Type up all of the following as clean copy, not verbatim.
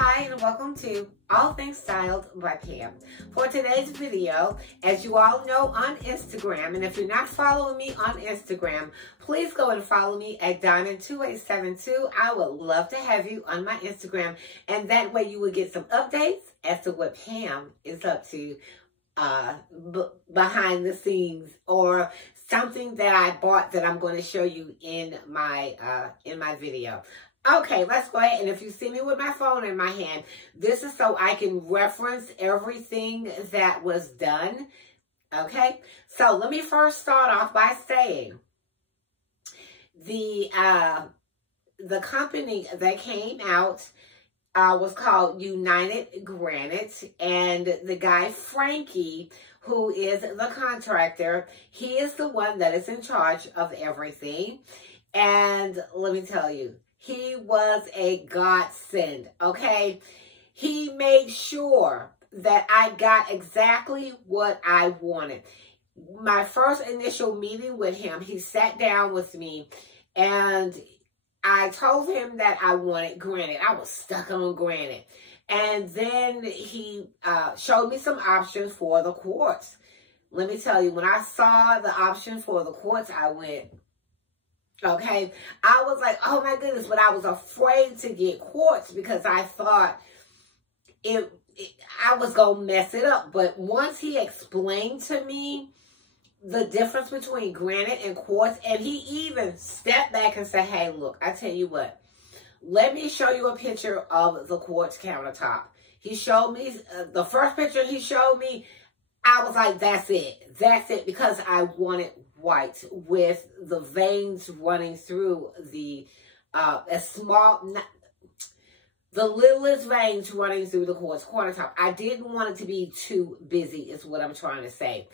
Hi and welcome to All Things Styled by Pam. For today's video, as you all know on Instagram, and if you're not following me on Instagram, please go and follow me at Diamond2872. I would love to have you on my Instagram, and that way you will get some updates as to what Pam is up to behind the scenes, or something that I bought that I'm going to show you in my video. Okay, let's go ahead. And if you see me with my phone in my hand, this is so I can reference everything that was done. Okay, so let me first start off by saying the company that came out was called United Granite, and the guy Franky, who is the contractor, he is the one that is in charge of everything. And let me tell you, he was a godsend, okay? He made sure that I got exactly what I wanted. My first initial meeting with him, he sat down with me and I told him that I wanted granite. I was stuck on granite. And then he showed me some options for the quartz. Let me tell you, when I saw the option for the quartz, I went, okay, I was like, oh my goodness, but I was afraid to get quartz because I thought I was going to mess it up. But once he explained to me the difference between granite and quartz, and he even stepped back and said, hey, look, I tell you what, let me show you a picture of the quartz countertop. He showed me, the first picture he showed me, I was like, that's it. That's it, because I wanted white with the veins running through the the littlest veins running through the quartz countertop. I didn't want it to be too busy, is what I'm trying to say.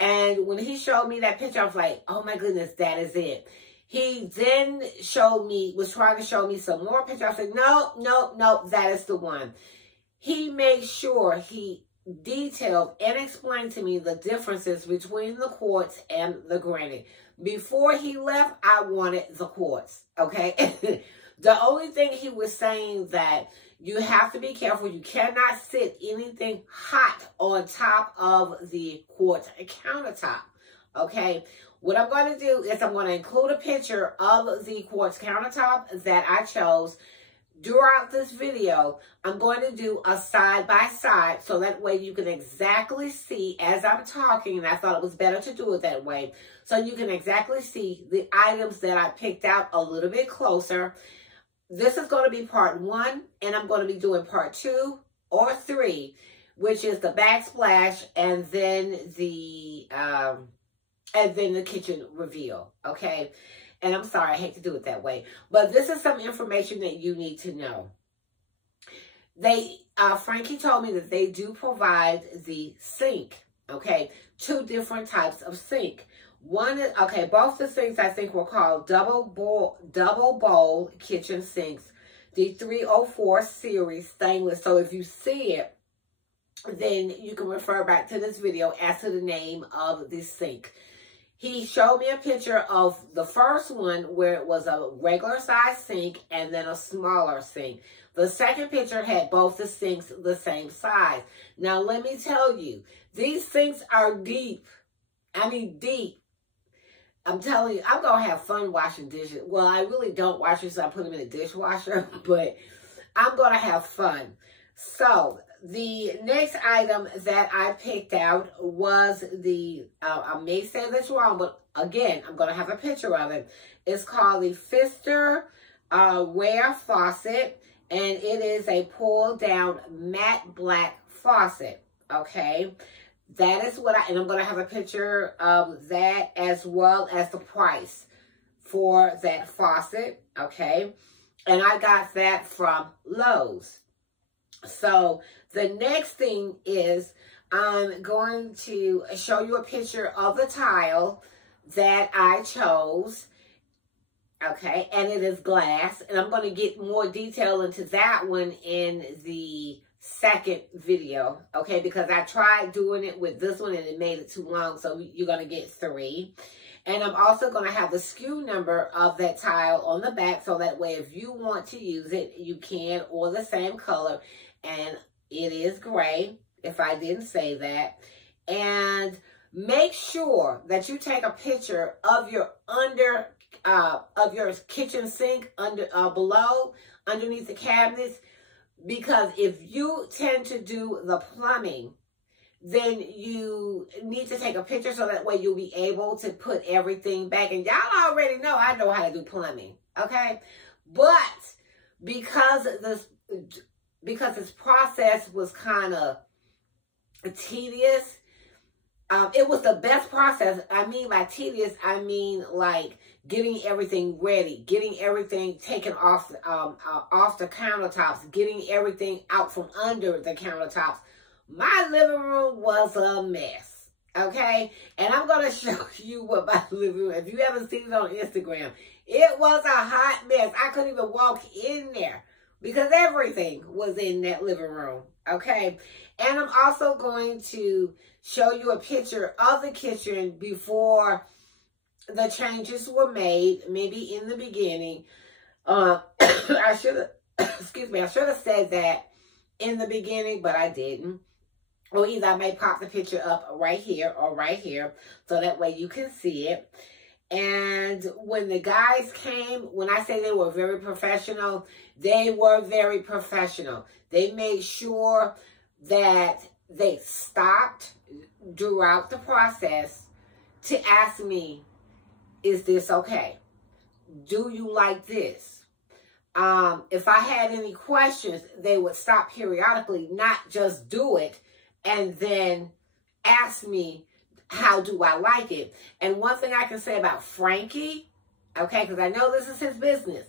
And when he showed me that picture, I was like, oh my goodness, that is it. He then was trying to show me some more pictures. I said, no, that is the one. He made sure he detailed and explained to me the differences between the quartz and the granite. Before he left, I wanted the quartz, okay? The only thing he was saying that you have to be careful. You cannot sit anything hot on top of the quartz countertop, okay? What I'm going to do is I'm going to include a picture of the quartz countertop that I chose. Throughout this video, I'm going to do a side-by-side so that way you can exactly see as I'm talking, and I thought it was better to do it that way, so you can exactly see the items that I picked out a little bit closer. This is going to be part 1, and I'm going to be doing part 2 or 3, which is the backsplash and then the kitchen reveal, okay? And I'm sorry, I hate to do it that way. But this is some information that you need to know. Franky told me that they do provide the sink, okay? 2 different types of sink. One is, okay, both the sinks I think were called double bowl kitchen sinks. The 304 series stainless. So if you see it, then you can refer back to this video as to the name of the sink. He showed me a picture of the first one where it was a regular size sink and then a smaller sink. The second picture had both the sinks the same size. Now, let me tell you, these sinks are deep. I mean, deep. I'm telling you, I'm going to have fun washing dishes. Well, I really don't wash them, so I put them in the dishwasher, but I'm going to have fun. So, the next item that I picked out was the, I may say this wrong, but again, I'm going to have a picture of it. It's called the Pfister Rare Faucet, and it is a pull-down matte black faucet, okay? That is what and I'm going to have a picture of that as well as the price for that faucet, okay? And I got that from Lowe's. So the next thing is I'm going to show you a picture of the tile that I chose. Okay, and it is glass. And I'm going to get more detail into that one in the second video. Okay, because I tried doing it with this one and it made it too long. So you're going to get 3. And I'm also going to have the SKU number of that tile on the back, so that way if you want to use it, you can, or the same color. And it is gray, if I didn't say that. And make sure that you take a picture of your of your kitchen sink below, underneath the cabinets, because if you tend to do the plumbing, then you need to take a picture so that way you'll be able to put everything back. And y'all already know I know how to do plumbing, okay? But because this process was kind of tedious, it was the best process. I mean by tedious, I mean like getting everything ready, getting everything taken off the countertops, getting everything out from under the countertops. My living room was a mess, okay? And I'm going to show you what my living room, if you haven't seen it on Instagram, it was a hot mess. I couldn't even walk in there because everything was in that living room, okay? And I'm also going to show you a picture of the kitchen before the changes were made, maybe in the beginning. I should have, excuse me, I should have said that in the beginning, but I didn't. Or either I may pop the picture up right here or right here, so that way you can see it. And when the guys came, when I say they were very professional, they were very professional. They made sure that they stopped throughout the process to ask me, is this okay? Do you like this? If I had any questions, they would stop periodically, not just do it and then ask me, how do I like it? And one thing I can say about Franky, okay, because I know this is his business,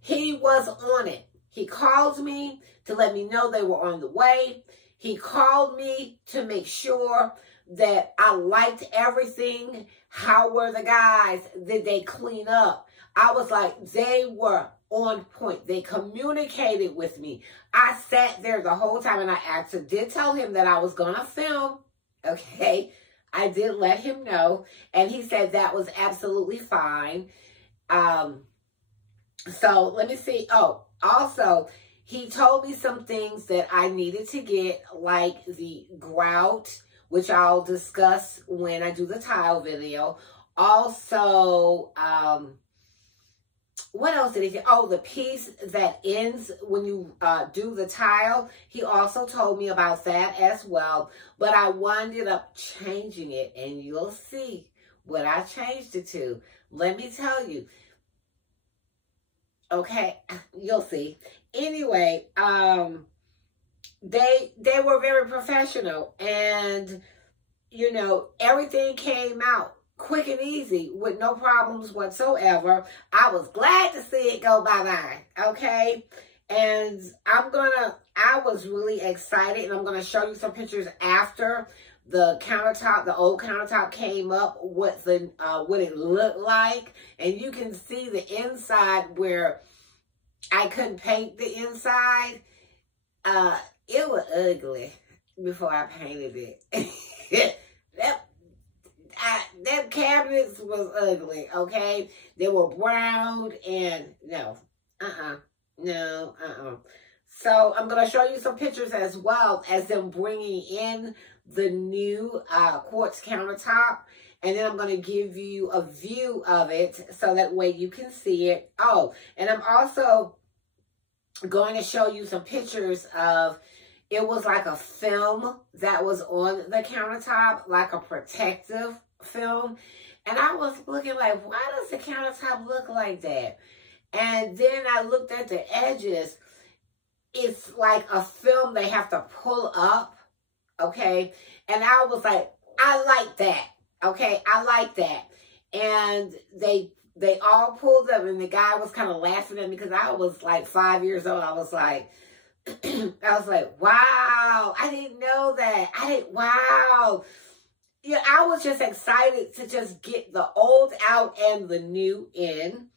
he was on it. He called me to let me know they were on the way. He called me to make sure that I liked everything. How were the guys? Did they clean up? I was like, they were on point. They communicated with me. I sat there the whole time, and I actually did tell him that I was going to film, okay? I did let him know, and he said that was absolutely fine. So let me see. Oh, also, he told me some things that I needed to get, like the grout, which I'll discuss when I do the tile video. Also, what else did he say? Oh, the piece that ends when you do the tile. He also told me about that as well. But I wound up changing it, and you'll see what I changed it to. Let me tell you. Okay, you'll see. Anyway, they were very professional, and you know, everything came out quick and easy with no problems whatsoever. I was glad to see it go bye-bye, okay? And I was really excited, and I'm going to show you some pictures after the countertop, the old countertop came up, what it looked like. And you can see the inside where I couldn't paint the inside. It was ugly before I painted it. Them cabinets was ugly, okay? They were brown and no. So I'm going to show you some pictures as well as them bringing in the new quartz countertop. And then I'm going to give you a view of it so that way you can see it. Oh, and I'm also going to show you some pictures of, it was like a film that was on the countertop, like a protective film. And I was looking like, why does the countertop look like that? And then I looked at the edges. It's like a film they have to pull up, okay? And I was like, I like that, okay? I like that. And they all pulled up, and the guy was kind of laughing at me because I was like 5 years old. I was like, wow, I didn't know that. Wow. Yeah, I was just excited to just get the old out and the new in.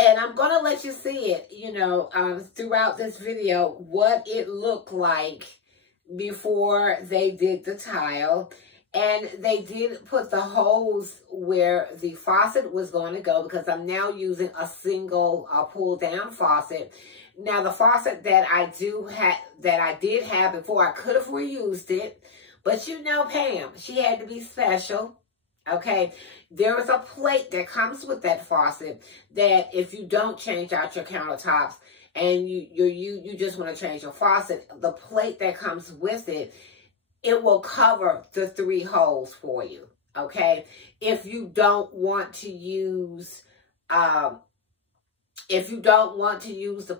And I'm going to let you see it, you know, throughout this video, what it looked like before they did the tile. And they did put the holes where the faucet was going to go, because I'm now using a single pull down faucet. Now the faucet that I did have before, I could have reused it, but you know Pam, she had to be special. Okay, there is a plate that comes with that faucet that if you don't change out your countertops and you just want to change your faucet, the plate that comes with it, it will cover the 3 holes for you. Okay, if you don't want to use the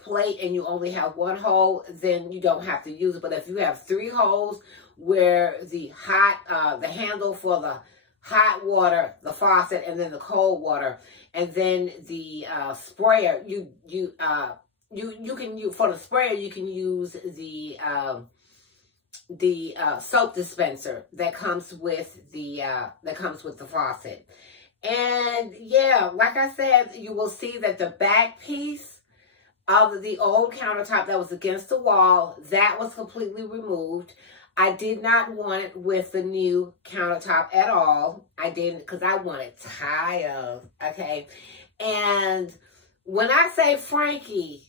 plate and you only have 1 hole, then you don't have to use it. But if you have 3 holes where the handle for the hot water, the faucet, and then the cold water, and then the sprayer, you can use, for the sprayer, you can use the soap dispenser that comes with the faucet. And yeah, like I said, you will see that the back piece of the old countertop that was against the wall, that was completely removed. I did not want it with the new countertop at all. I didn't, because I wanted tiles, okay? And when I say Franky,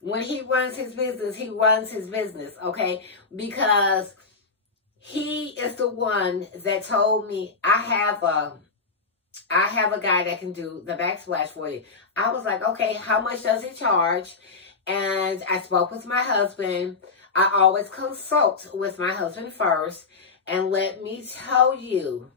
when he runs his business, okay? Because he is the one that told me, I have a guy that can do the backsplash for you. I was like, okay, how much does he charge? And I spoke with my husband. I always consult with my husband first. And let me tell you,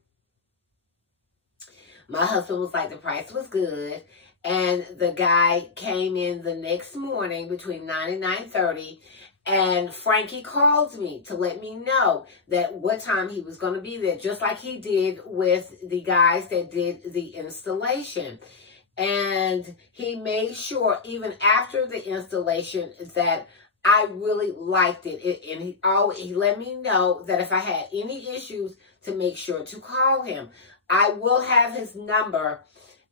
my husband was like, the price was good. And the guy came in the next morning between 9 and 9:30. And Franky called me to let me know that what time he was going to be there, just like he did with the guys that did the installation. And he made sure, even after the installation, that I really liked it. And he let me know that if I had any issues, to make sure to call him. I will have his number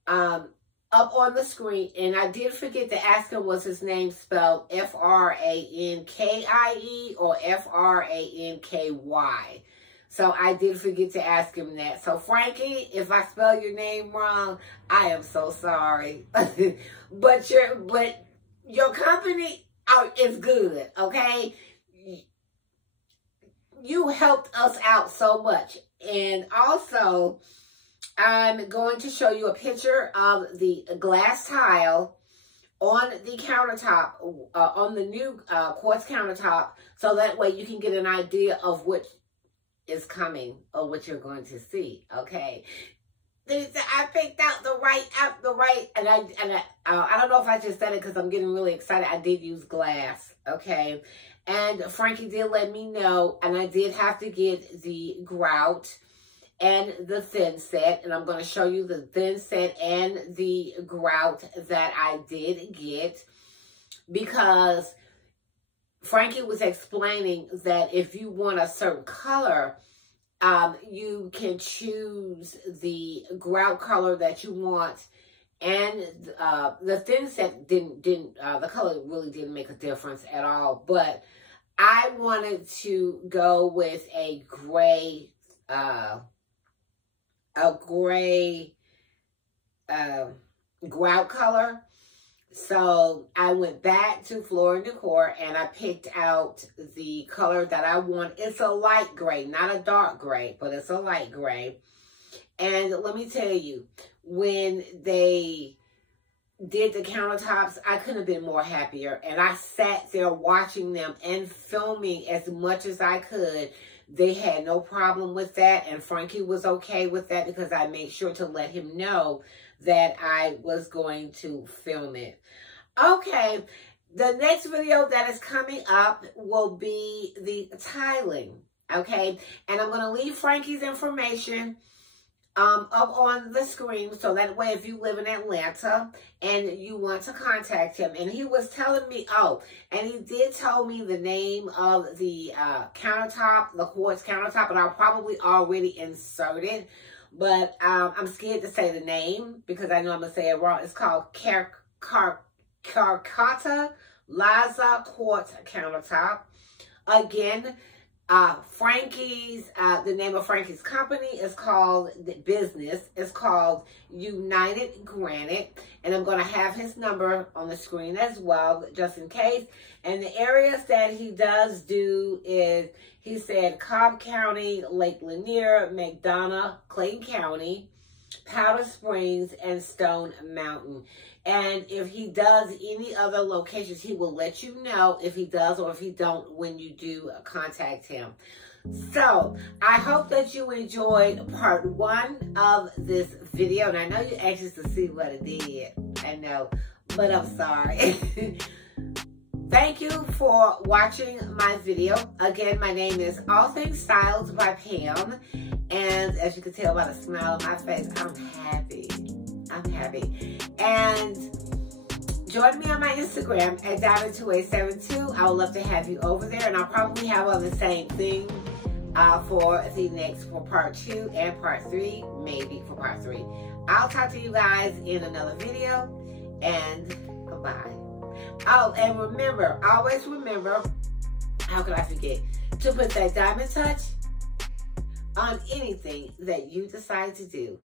up on the screen. And I did forget to ask him, was his name spelled Frankie or Franky? So I did forget to ask him that. So Franky, if I spell your name wrong, I am so sorry. but your company is good, okay? You helped us out so much. And also, I'm going to show you a picture of the glass tile on the countertop, on the new quartz countertop, so that way you can get an idea of what is coming or what you're going to see. Okay, I picked out the right, and I don't know if I just said it because I'm getting really excited. I did use glass, okay, and Franky did let me know, and I did have to get the grout and the thin set, and I'm going to show you the thin set and the grout that I did get, because Franky was explaining that if you want a certain color, you can choose the grout color that you want, and the thin set the color really didn't make a difference at all. But I wanted to go with a gray grout color. So I went back to Floor and Decor and I picked out the color that I want. It's a light gray, not a dark gray, but it's a light gray. And let me tell you, when they did the countertops, I couldn't have been more happier. And I sat there watching them and filming as much as I could. They had no problem with that, and Franky was okay with that because I made sure to let him know that I was going to film it. Okay, the next video that is coming up will be the tiling, okay? And I'm going to leave Franky's information up on the screen, so that way if you live in Atlanta and you want to contact him. And he was telling me, and he did tell me the name of the countertop, the quartz countertop, and I'll probably already insert it, but I'm scared to say the name because I know I'm going to say it wrong. It's called Carcata Laza Quartz Countertop. Again, Franky's, the name of Franky's company is called, the business is called United Granite. And I'm going to have his number on the screen as well, just in case. And the areas that he does do is, he said Cobb County, Lake Lanier, McDonough, Clayton County, Powder Springs, and Stone Mountain. And if he does any other locations, he will let you know if he does or if he don't when you do contact him. So, I hope that you enjoyed part 1 of this video. And I know you're anxious to see what it did. I know, but I'm sorry. Thank you for watching my video. Again, my name is All Things Styled by Pam. And as you can tell by the smile on my face, I'm happy. I'm happy. And join me on my Instagram at Diamond2872. I would love to have you over there. And I'll probably have on the same thing for the next, for part 2 and part 3, maybe for part 3. I'll talk to you guys in another video. And goodbye. Oh, and remember, always remember, how could I forget, to put that diamond touch on anything that you decide to do.